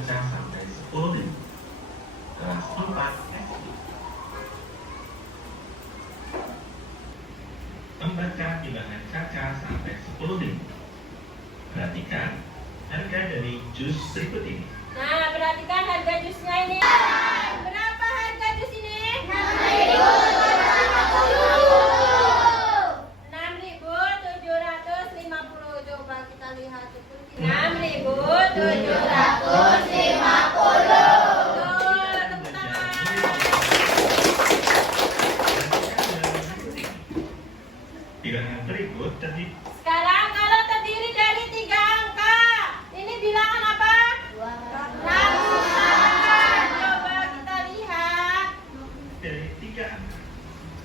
kaca sampai 10.000. Kelas 4 SD. Membaca bilangan kaca sampai 10.000. Perhatikan harga dari jus berikut ini. Nah, perhatikan harga jusnya ini. Berapa harga jus ini? 6.750. Coba kita lihat. 6.750. Bilangan berikut tadi. Sekarang kalau terdiri dari 3 angka, ini bilangan apa? Ratusan. Coba kita lihat. Dari 3 angka.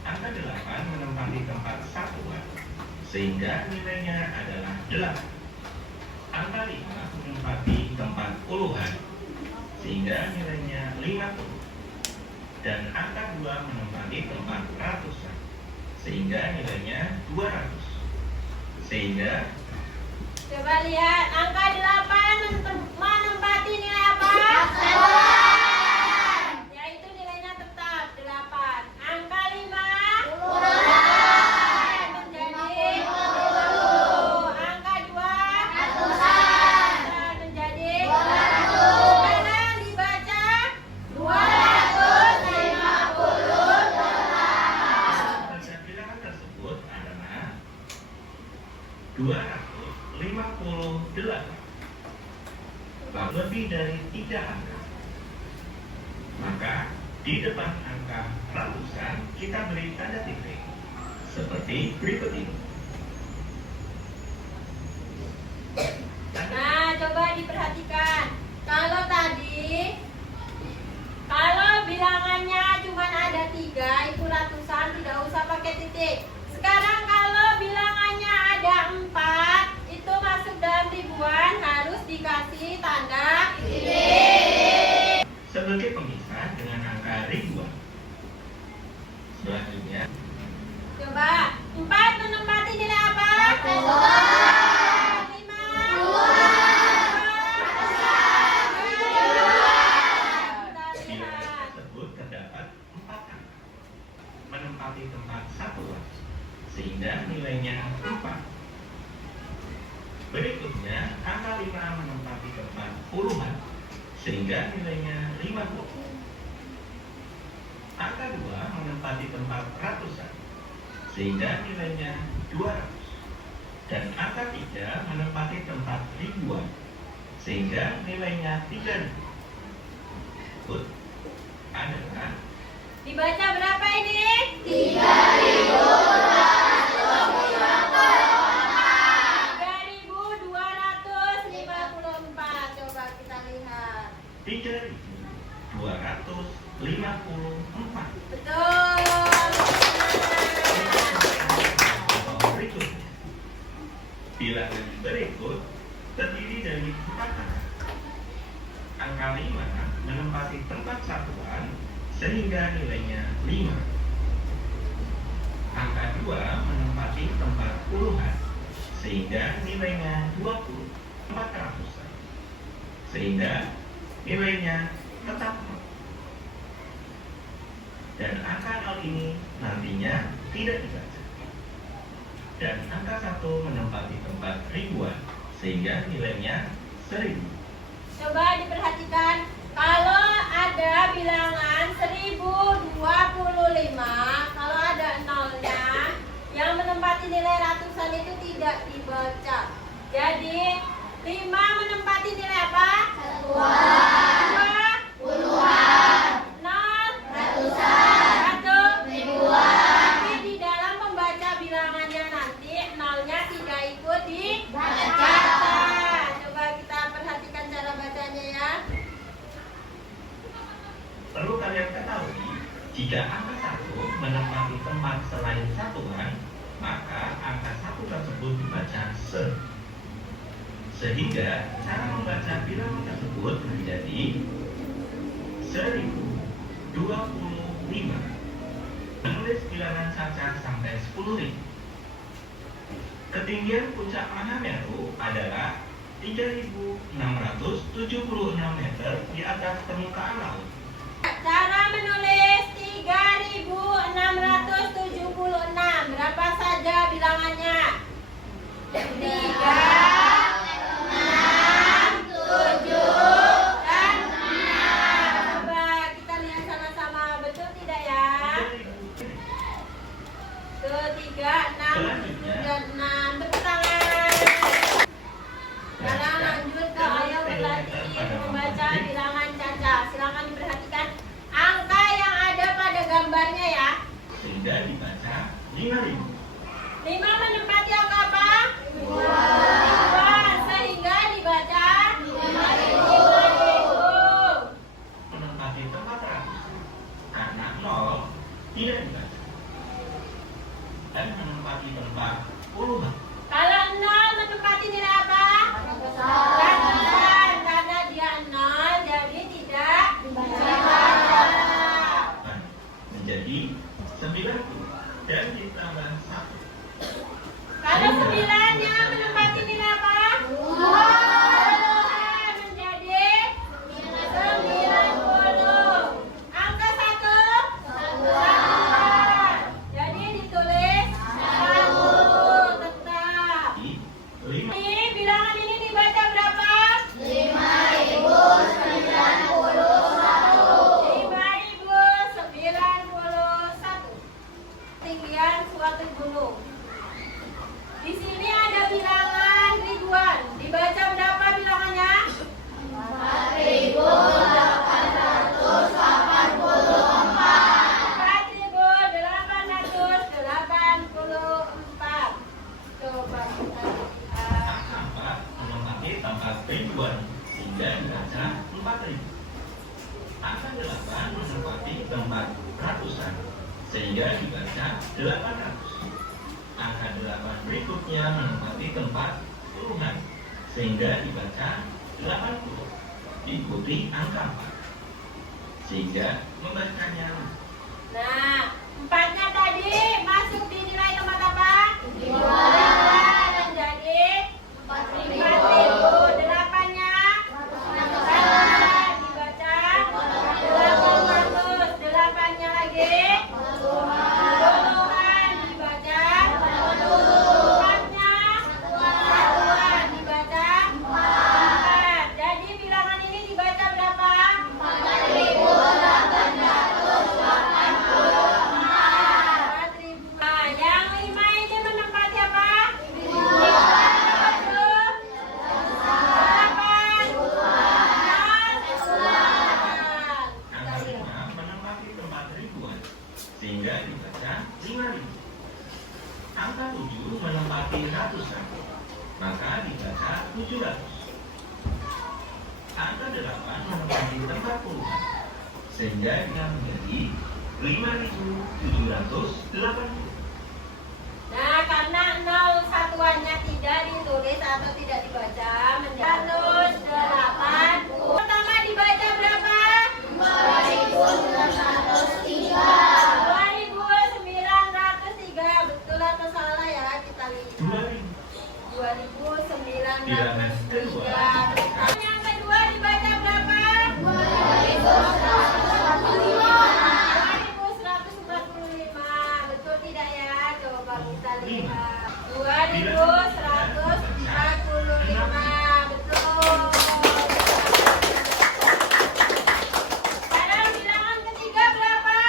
Angka 8 menempati tempat satuan, sehingga nilainya adalah 8. Angka 5 menempati tempat puluhan, sehingga nilainya 50. Dan angka 2 menempati tempat ratusan, sehingga nilainya 200. Sehingga Coba lihat, angka 8 menempati nilai apa? Yaitu nilainya tetap 8. Angka 5 menjadi 50. Angka 2 menjadi 200. Sekarang dibaca 250. baca bilangan tersebut adalah 258. Lalu lebih dari 3 angka. Maka di depan angka ratusan kita beri tanda titik seperti berikut ini. Nah, coba diperhatikan. Kalau tadi, kalau bilangannya cuma ada 3, itu ratusan, tidak usah pakai titik. Sekarang kalau bilangannya ada 4, itu masuk dalam ribuan, harus dikasih tanda titik. Sebagai pemisah dengan angka ribuan. Selanjutnya, Coba, 4 menempati nilai apa? 5. bilangan tersebut terdapat 4 angka menempati tempat satuan, sehingga nilainya 4. Berikutnya, angka 5 menempati tempat puluhan, sehingga nilainya 50. Angka 2 menempati tempat ratusan, sehingga nilainya 200. Dan angka 3 menempati tempat ribuan, sehingga nilainya 3.000. Berikut adalah Dibaca berapa ini? 3.254. Coba kita lihat. 3.254. Betul. Berikutnya, bilangan berikut terdiri dari 4 angka. Angka 5 menempati tempat satuan, sehingga nilainya 5. Angka 2 menempati tempat puluhan, sehingga nilainya 20. Tempat ratusan, sehingga nilainya tetap 0. Dan angka 0 ini nantinya tidak dibaca. Dan angka 1 menempati tempat ribuan, sehingga nilainya 1000. Coba diperhatikan. Kalau ada bilangan 1025, kalau ada nolnya, yang menempati nilai ratusan itu tidak dibaca. Jadi 5 menempati nilai apa? Satuan. 2 puluhan. 0 ratusan. 1 ribuan. Tapi di dalam membaca bilangannya nanti nolnya tidak ikut dibaca. Coba kita perhatikan cara bacanya ya. Perlu kalian ketahui, jika angka 1 menempati tempat selain satuan, maka angka 1 tersebut dibaca sehingga cara membaca bilangan tersebut menjadi 1025. Menulis bilangan caca sampai 10.000. Ketinggian puncak Mahameru adalah 3.676 meter Angka 8 menempati tempat ratusan, sehingga dibaca 800. Angka 8 berikutnya menempati tempat puluhan, sehingga dibaca 80. Diikuti angka 4, sehingga membacanya. Nah, 4-nya tadi masuk di nilai tempat apa? Dan jadi 4.000. 8-nya dibaca 800. 8-nya lagi puluhan dibaca 4-nya satuan dibaca 4. Jadi bilangan ini dibaca berapa? 4.000. Nah, yang 5 ini menempati apa? 8. Angka 5 menempati tempat ribuan, sehingga dibaca 5.000. Angka 7 menempati ratusan, maka dibaca 700. Angka 8 menempati tempat puluhan, sehingga dia menjadi 5.780. Nah, karena 0 satuannya tidak ditulis atau tidak dibaca menjadi 108. Pertama dibaca berapa? 2.903. Betul atau salah ya? Kita lihat. 2.000. 2.903. Yang kedua dibaca berapa? 2.145. Betul tidak ya? Coba kita lihat. 2.145. Betul. Sekarang bilangan ketiga berapa?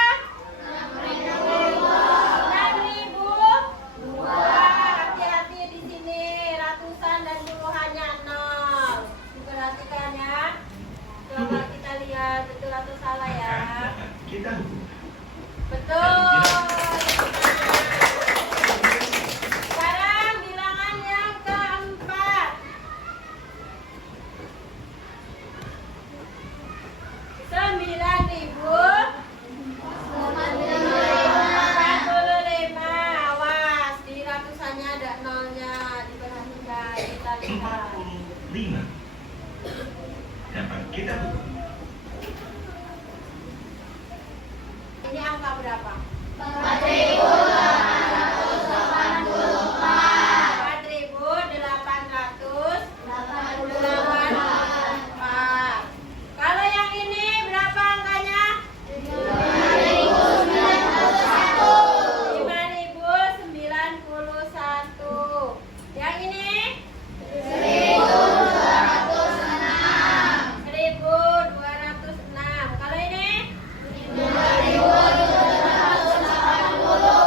6.000. Hati-hati di sini, ratusan dan puluhannya 0. Diperhatikan ya. Coba kita lihat betul atau salah ya. Kita hubungkan. Betul. Sekarang bilangan yang keempat. 9.045. Awas, di ratusannya ada nolnya. Diperhatikan, kita lihat. 45. Dapat kita hubungkan. Ini angka berapa? 4.884. Kalau yang ini berapa angkanya? 5.091. Yang ini? 1.206. Kalau ini? 2.280.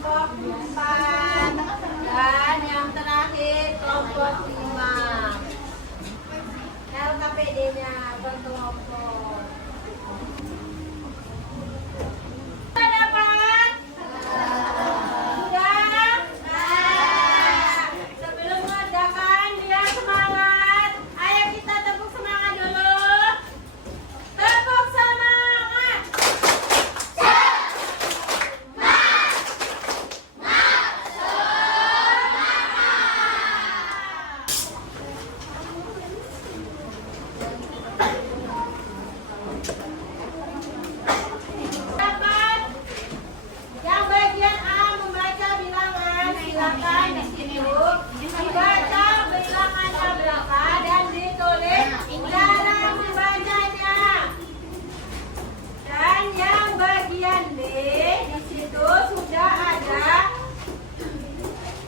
kelompok 4 dan yang terakhir kelompok 5. LKPD-nya berkelompok. Dapat? Sudah? Sebelum mengerjakan biar semangat. Ayo kita tepuk semangat dulu. Tepuk semangat. Dapat? Yang bagian A membaca bilangan, silakan di situ dibaca bilangannya berapa dan ditulis cara membacanya. Dan yang bagian B di situ sudah ada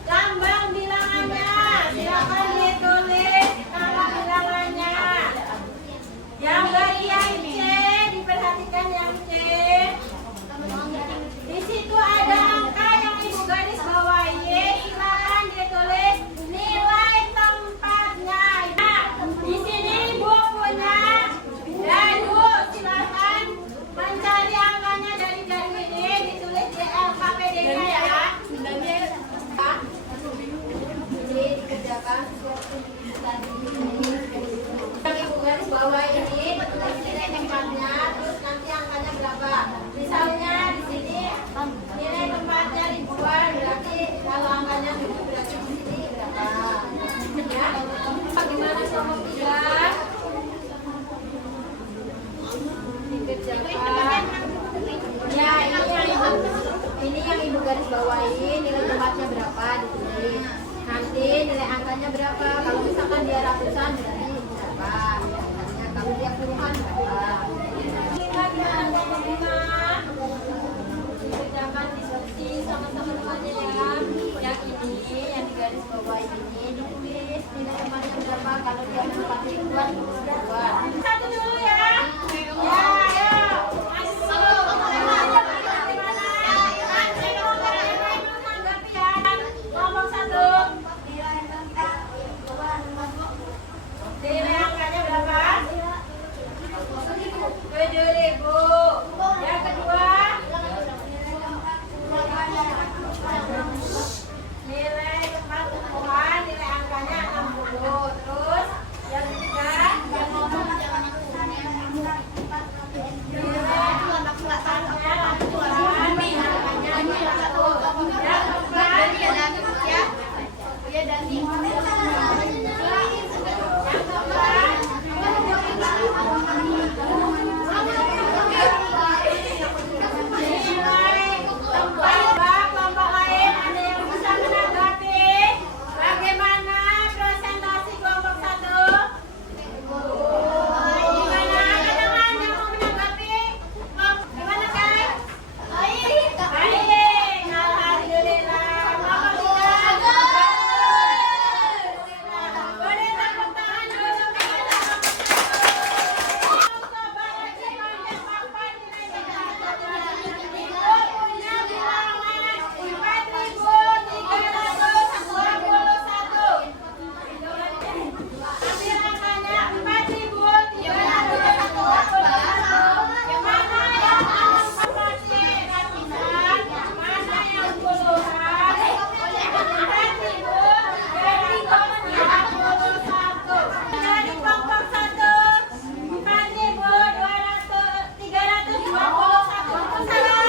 lambang bilangannya, silakan ditulis nama bilangannya. Yang bagian C diperhatikan yang C. Di situ ada angka yang ibu garis bawahi, silakan ditulis nilai tempatnya. Nah, di sini ibu punya dadu, silakan mencari angkanya dari dadu ini, ditulis di LKPD-nya ya. Ini dikerjakan sesuai tadi. Yang ibu garis bawahi ini ditulis nilai tempatnya, terus nanti angkanya berapa. Misalnya di sini nilai tempatnya ribuan, berarti kalau angkanya 7 berarti di sini berapa? Ya, bagaimana kelompok 3? Dikerjakan. Ya, ini yang ibu garis bawahi, nilai tempatnya berapa ditulis. Nanti nilai angkanya berapa? Kalau misalkan dia ratusan berarti berapa? Angkanya. Kalau dia puluhan berapa? Lihat gimana kelompok 5? Dikerjakan diskusi sama teman-temannya ya. Yang ini, yang di garis bawah ini ditulis nilai tempatnya berapa. Kalau dia menempati ribuan berapa? Satu dulu ya. Ya, ayo. Ngomong satu. Nilai angkanya berapa? 7.000. Yang kedua, nilai tempat tumbuhan, nilai angkanya 60. Terus yang ketiga, nilai tempatnya 80, nilai angkanya 1. Yang kelompok lain ada yang bisa menanggapi bagaimana presentasi kelompok 1? Gimana? Ada nggak yang mau menanggapi? Gimana kan? Baik. Alhamdulillah. Boleh tepuk tangan dulu. Dari kelompok 1 4.321. Salah.